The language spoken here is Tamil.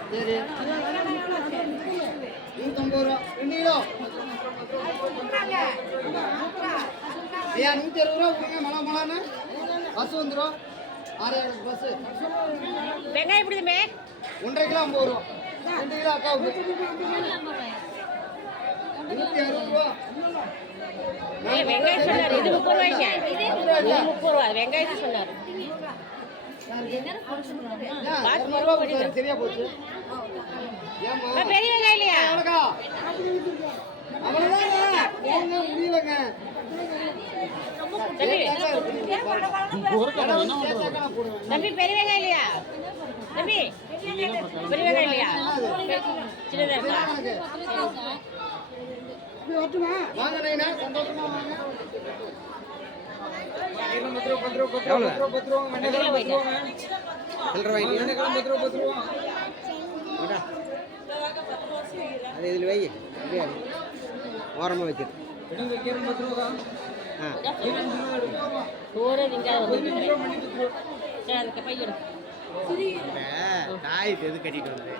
சரி 150 ரூபா 2 கிலோ ஐயா 160 ரூபா கொடுங்க மழை மழைன்னு பஸ் வந்துடும் 6 பஸ் வெங்காயம் எப்படி தம்பி 1.5 கிலோ 50 ரூபா 2 கிலோ அக்காவுக்கு 160 ரூபா வெங்காயம் சொன்னார் இது 30 ரூபாய்ங்க இது 30 ரூபா வெங்காயத்தை சொன்னார் சரியா போச்சு பெரிய வெங்காயம் இல்லையா அவ்வளவுதாங்க முடியலங்க தம்பி பெரிய வெங்காயம் இல்லையா தம்பி பெரிய வெங்காயம் இல்லையா சின்னதா இருக்கா வாங்க நைனா சந்தோஷமா வாங்க அது இதில் வை ஓரமாக வச்சிரு காய் எது கட்டிட்டு வந்து